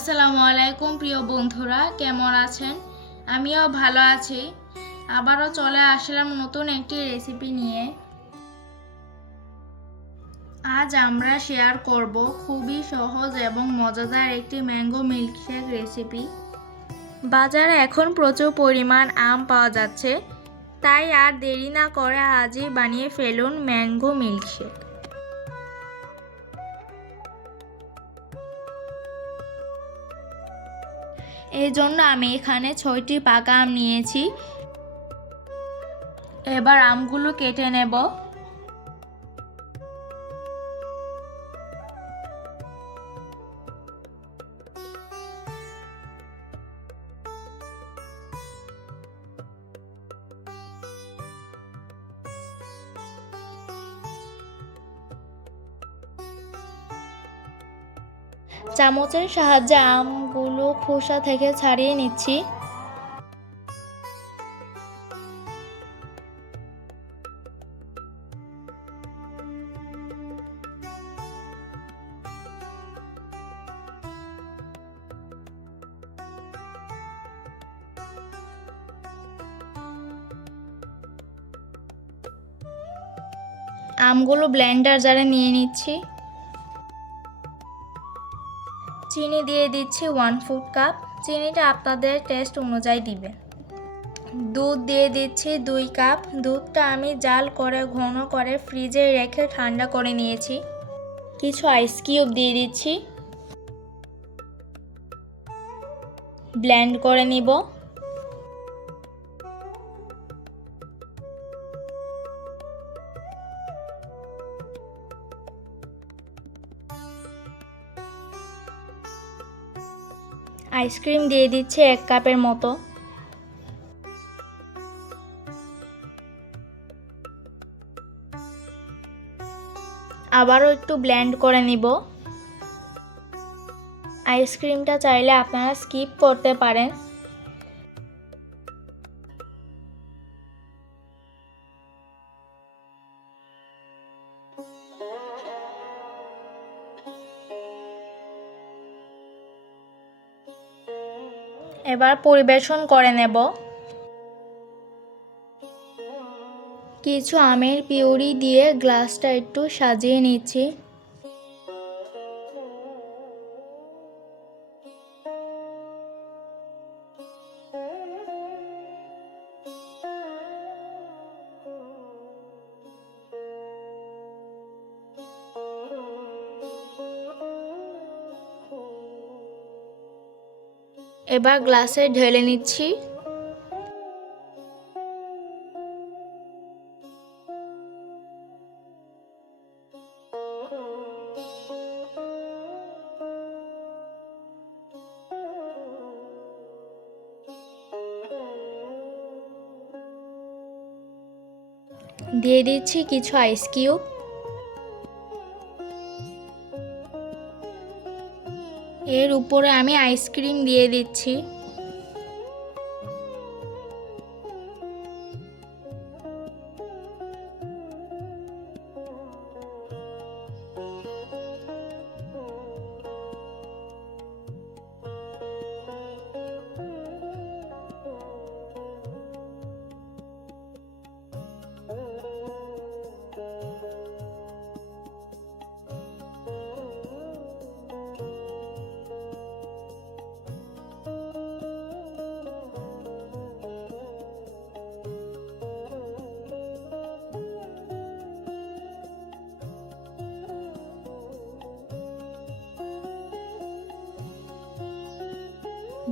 আসসালামু আলাইকুম প্রিয় বন্ধুরা, কেমন আছেন? আমিও ভালো আছি। আবারও চলে আসলাম নতুন একটি রেসিপি নিয়ে। আজ আমরা শেয়ার করব খুবই সহজ এবং মজাদার একটি ম্যাঙ্গো মিল্কশেক রেসিপি। বাজারে এখন প্রচুর পরিমাণ আম পাওয়া যাচ্ছে, তাই আর দেরি না করে আজই বানিয়ে ফেলুন ম্যাঙ্গো মিল্কশেক। এই জন্য আমি এখানে 6টি পাকা আম নিয়েছি। এবার আমগুলো কেটে নেব। চামচের সাহায্যে আমগুলো খোসা থেকে ছাড়িয়ে নিচ্ছি। আমগুলো ব্লেন্ডার জারে নিয়ে নিচ্ছি। চিনি দিয়ে দিচ্ছি 1/4 কাপ। চিনিটা আপনাদের টেস্ট অনুযায়ী দিবেন। দুধ দিয়ে দিচ্ছি 2 কাপ। দুধটা আমি জাল করে ঘন করে ফ্রিজে রেখে ঠান্ডা করে নিয়েছি। কিছু আইস কিউব দিয়ে দিচ্ছি। ব্লেন্ড করে নিব। আইসক্রিম দিয়ে দিচ্ছি 1 কাপের মতো। আবারও একটু ব্লেন্ড করে নিব। আইসক্রিমটা চাইলে আপনারা স্কিপ করতে পারেন। এবার পরিবেশন করে নেব। কিছু আমের পিউরি দিয়ে গ্লাসটা একটু সাজিয়ে নিচ্ছি। এবার গ্লাসে ঢেলে নিচ্ছি। দিয়ে দিচ্ছি কিছু আইস কিউব। এর উপরে আমি আইসক্রিম দিয়ে দিচ্ছি।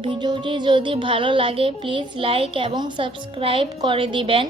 ভিডিওটি যদি ভালো লাগে প্লিজ লাইক এবং সাবস্ক্রাইব করে দিবেন।